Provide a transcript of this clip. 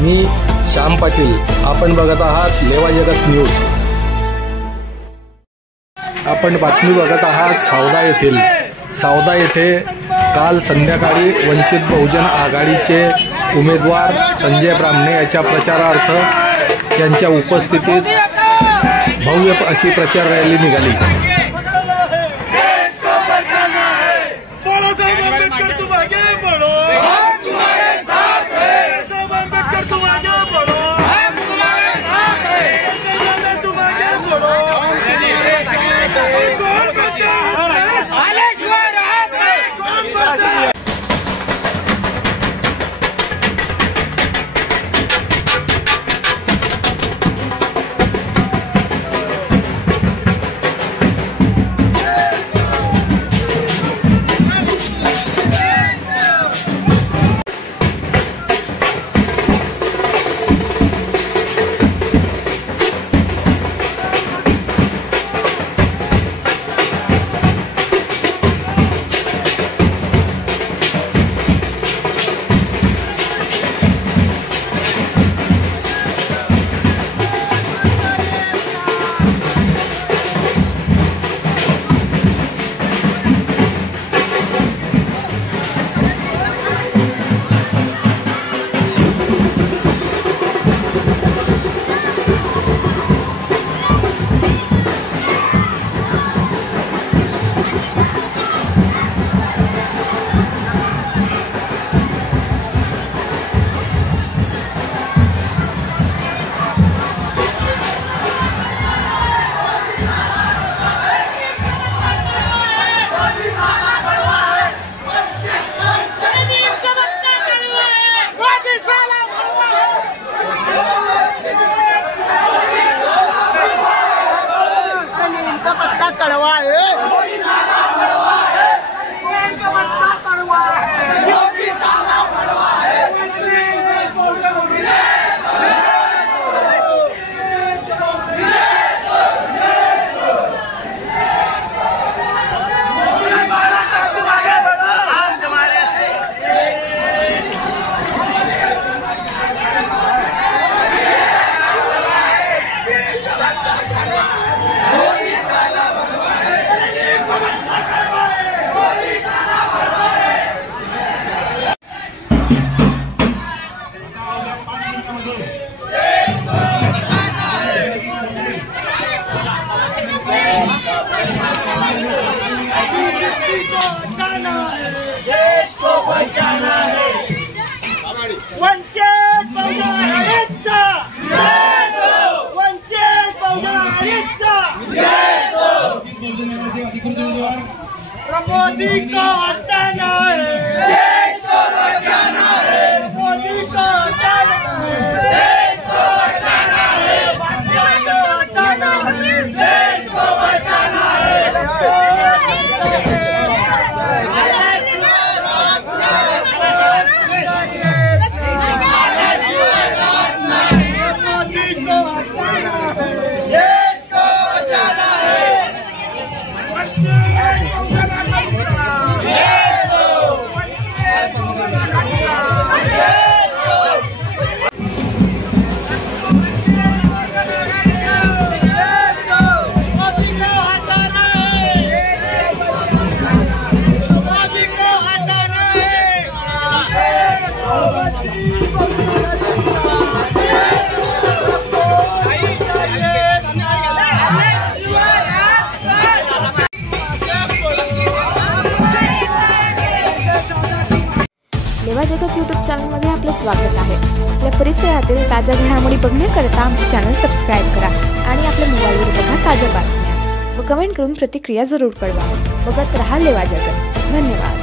मी श्याम पाटील, आपण बघत आहात लेवा जगत न्यूज। आपण बातमी बघत आहात सावदा येथील। सावदा येथे काल संध्याकाळी वंचित बहुजन आघाडीचे उमेदवार संजय ब्राह्मणे याच्या प्रचारार्थ त्यांच्या उपस्थितीत भव्य अशी प्रचार रॅली निघाली। मोदी को हटाना है, देश को बचाना है। मोदी को हटाना है, देश को बचाना है। भाजपा को हटाना है, देश को बचाना है। लेवा जगत यूट्यूब चॅनलमध्ये आपले स्वागत आहे। आपल्या परिसरातील ताज्या घडामोडी बघण्याकरता आमचे चॅनल सबस्क्राइब करा आणि आपल्या मोबाईलवर बघा ताज्या बातम्या व कमेंट करून प्रतिक्रिया जरूर कळवा। बघत रहा लेवा जगत। धन्यवाद।